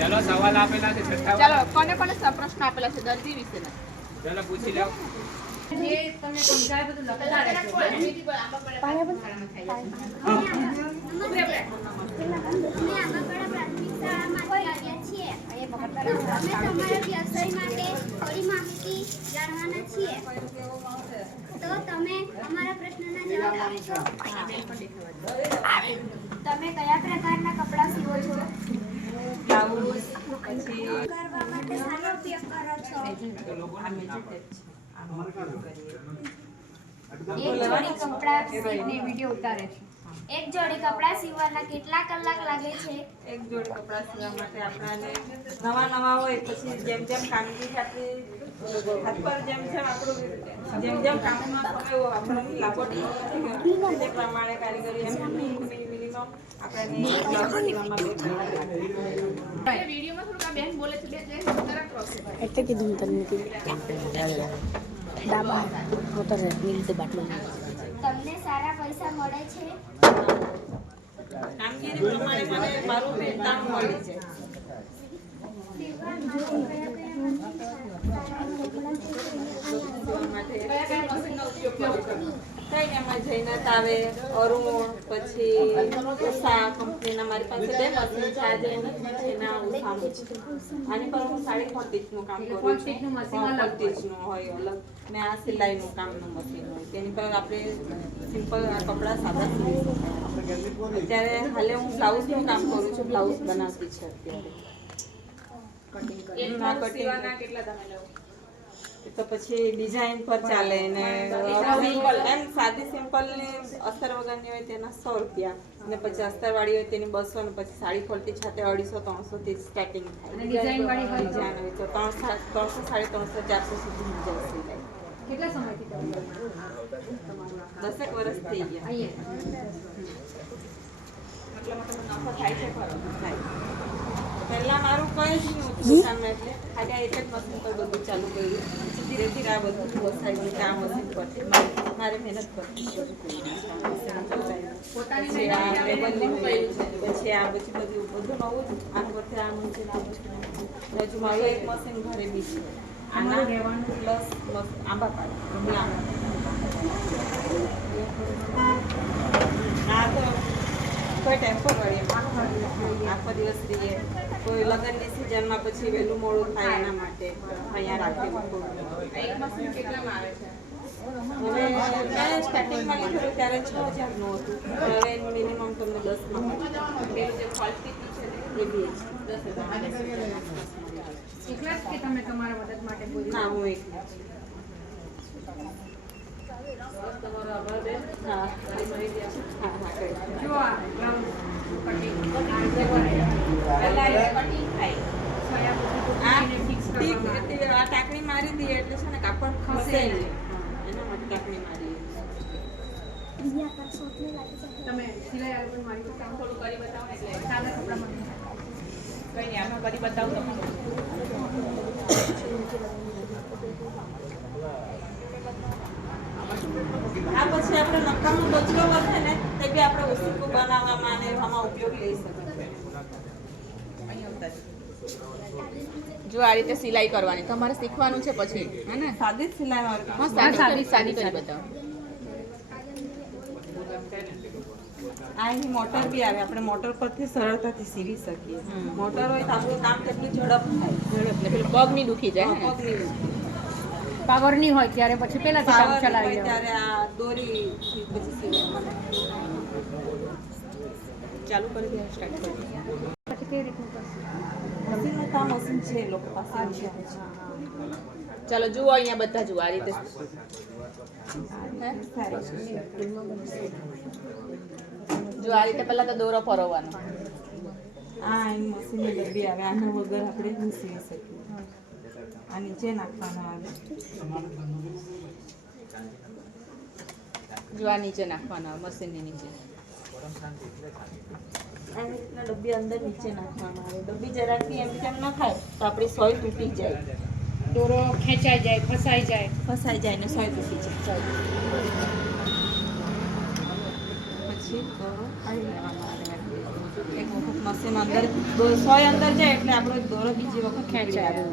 ચલો સવાલ આપેલા છે છઠ્ઠા કોને કોને પ્રશ્ન આપેલા છે દર્દી વિશેના? ચલો પૂછી લો. જે તમને સમજાય બધું લખતા રહેજો. અમે તમારા વ્યવસાય માટે થોડી માહિતી જાણવાના છીએ. તો તમે અમારા પ્રશ્નના જવાબ આપશો? તમે કયા પ્રકારના કપડાં એક જોડી કપડાં સીવવાના કેટલા કલાક લાગે છે? એક જોડી કપડા સીવવા માટે આપણાને નવા નવા હોય પછી જેમ જેમ કામગીરી આપણી હાથ પર જેમ જેમ આપણું જેમ જેમ કામમાં સમય આપણને લાગવટ તે પ્રમાણે કારીગરી એમ એટલે કીધું તને ડાબા મોટર નીલતે બાટલો તમને કામગીરી પ્રમાણે મને મારું વેતન મળે છે કયા કયા મશીનનો ઉપયોગ કરો છો કઈ એમાં જૈનત આવે અરુણ પછી ઉષા કંપનીના મારી પાસે બે મશીન છે. આ જૈનત છે ઉષાનું છે. આની પર હું સાડી ફોર્ટીચનું કામ કરું છું. હોય. અલગ. મેં આ સિલાઈનું કામનું મશીન હોય. તેની પર આપણે સિમ્પલ કપડાં સાદા સીવી શકાય અત્યારે હાલે હું બ્લાઉઝનું કામ કરું છું બ્લાઉઝ બનાવતી છે અત્યારે. તો પછી ડિઝાઇન પર ચાલે ને સિમ્પલ એમ સાદી સિમ્પલ ને અસર વગરની હોય તેના સો રૂપિયા. અને પછી અસ્તર વાળી હોય તેની બસો ને પછી સાડી ફોલતી છાતે અઢીસો ત્રણસો થી સ્ટાર્ટિંગ થાય. ડિઝાઇન વાળી? ડિઝાઇન હોય તો? ત્રણસો ત્રણસો સાડી ત્રણસો ચારસો સુધી ડિઝાઇન કેટલા સમયથી દસેક વર્ષ થઈ ગયા. મતલબ નફો થાય છે ખરો. થાય પહેલા મારું કઈ જ નહોતું દુકાનમાં એટલે ખાલી આ એક જ મશીન પર બધું ચાલુ કર્યું. પછી ધીરે ધીરે આ બધું વસાઈ ગયું કે આ મશીન પરથી મારે મહેનત કરવી પછી આ કર્યું પછી આ બધું બધું નવું જ આ પરથી આ મશીન આ મશીન હજુ મારું એક મશીન ઘરે બી છે આના પ્લસ આંબા પાડ આ તો કોઈ ટેમ્પરરી આખો દિવસ રહીએ. કોઈ લગ્નની સિઝનમાં પછી વહેલું મોડું થાય એના માટે અહીંયા રાખીએ કેટલામાં આવે છે હવે સ્ટાર્ટિંગમાં ત્યારે છ હજારનું હતું. હવે તમને દસમાં પેલું જે છે એ હું એક તમારો આભાર બેન હા હા હા કઈ જો આ બ્લાઉઝ કટિંગ પહેલા એ કટિંગ થાય સોયા બધું આ એને ફિક્સ ઠીક કરવામાં એટલે આ ટાંકણી મારી દઈએ ખસે એના માટે તમે સિલાઈ મારી કામ થોડું કરી બતાવો. એટલે સાદા કપડામાં કઈ નહીં આમાં કરી બતાવો તો આ પછી આપણે નકામો બચલો વધે ને તે બી આપણે વસ્તુ બનાવવામાં અને આમાં ઉપયોગ લઈ શકીએ. જો આ રીતે સિલાઈ કરવાની. તમારે શીખવાનું છે પછી હે ને? સાદી જ સિલાઈ હા સાદી કરી સાદી કરી બતાવો. આ એની મોટર બી આવે. આપણે મોટર પરથી સરળતાથી સીવી શકીએ. મોટર હોય તો આપણું કામ કેટલું ઝડપ થાય. એટલે પગ નહીં દુખી જાય ને? પગ પાવર નહીં હોય ત્યારે પછી પેલા કામ ચલાવી ત્યારે આ દોરી પછી ચાલુ કરી દે સ્ટાર્ટ કરી પછી કેવી રીતનું કરશે? મશીનનું કામ મશીન છે લોકો પાસે ચાલો જુઓ અહીંયા બધા જુઓ આ રીતે. જો આ રીતે પહેલા તો દોરો ફરોવાનો. આ અહીં મશીનની ડબ્બી આવે આના વગર આપણે નહીં શકીએ. આ નીચે નાખવાનો આવે. જો આ નીચે નાખવાના મશીનની નીચે. આવી રીતના ડબ્બી અંદર નીચે નાખવામાં આવે. ડબ્બી જરાકથી એમ તેમ ન ખાય તો આપણી સોય તૂટી જાય. દોરો ખેંચાઈ જાય ફસાઈ જાય. ફસાઈ જાય ને સોય તૂટી જાય. પછી દોરો કાઢી લેવામાં આવે. એક વખત મશીન અંદર સોય અંદર જાય એટલે આપણો દોરો બીજી વખત ખેંચાય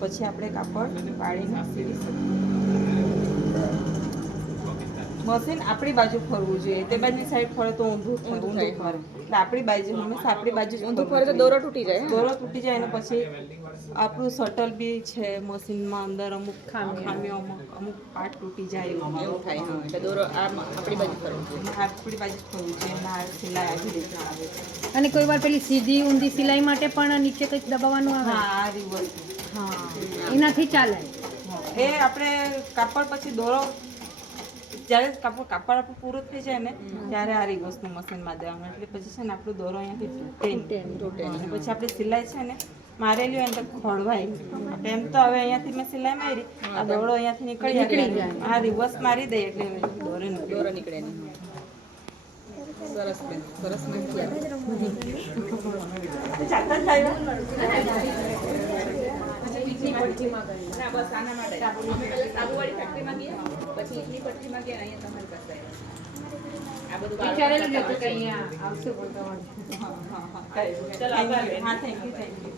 પછી આપણે કાપડ પાડીને સીવી શકીએ મશીન આપણી બાજુ ફરવું જોઈએ. તે બાજુની સાઈડ ફરે તો ઊંધું ઊંધું થાય. ફરે એટલે આપણી બાજુ હંમેશા આપણી બાજુ જ ઊંધું ફરવું ફરે તો દોરો તૂટી જાય દોરો તૂટી જાય અને પછી આપણું શટલ બી છે મશીનમાં અંદર અમુક ખામીઓ. અમુક અમુક પાર્ટ તૂટી જાય એવું થાય એટલે દોરો આપણી બાજુ ફરવું જોઈએ. આપણી બાજુ ફરવું જોઈએ. અને સિલાઈ આવી રીતના આવે. છે અને કોઈ વાર પેલી સીધી ઊંધી સિલાઈ માટે પણ નીચે કંઈક દબાવવાનું આવે? હા આ રિવર્સ હા. એનાથી ચાલે. એ આપણે કાપડ પછી દોરો જ્યારે કાપડ કાપડ આપણું પૂરું થઈ જાય ને ત્યારે આ રિવર્સનું મશીનમાં દેવાનું. એટલે પછી છે ને આપણું દોરો અહીંયાથી તૂટે નહીં. પછી આપણી સિલાઈ છે ને મારેલી હોય ને તો ખોળવાય આપણે એમ તો હવે અહીંયાથી મેં સિલાઈ મારી આ દોરો અહીંયાથી નીકળી જાય. આ રિવર્સ મારી દઈએ એટલે દોરો દોરો નીકળે નહીં. સરસ બેન સરસ. જાતા ભઠ્ઠીમાં ગયા ના, બસ આના માટે. અમે પહેલા સાબુવાળી ફેક્ટરીમાં ગયા પછી ઈટલી ભઠ્ઠીમાં ગયા અહીંયા તમારી પાસે આ બધું વિચારેલું નતું કે અહીંયા આવશે તમારે હા હા હા. Thank you thank you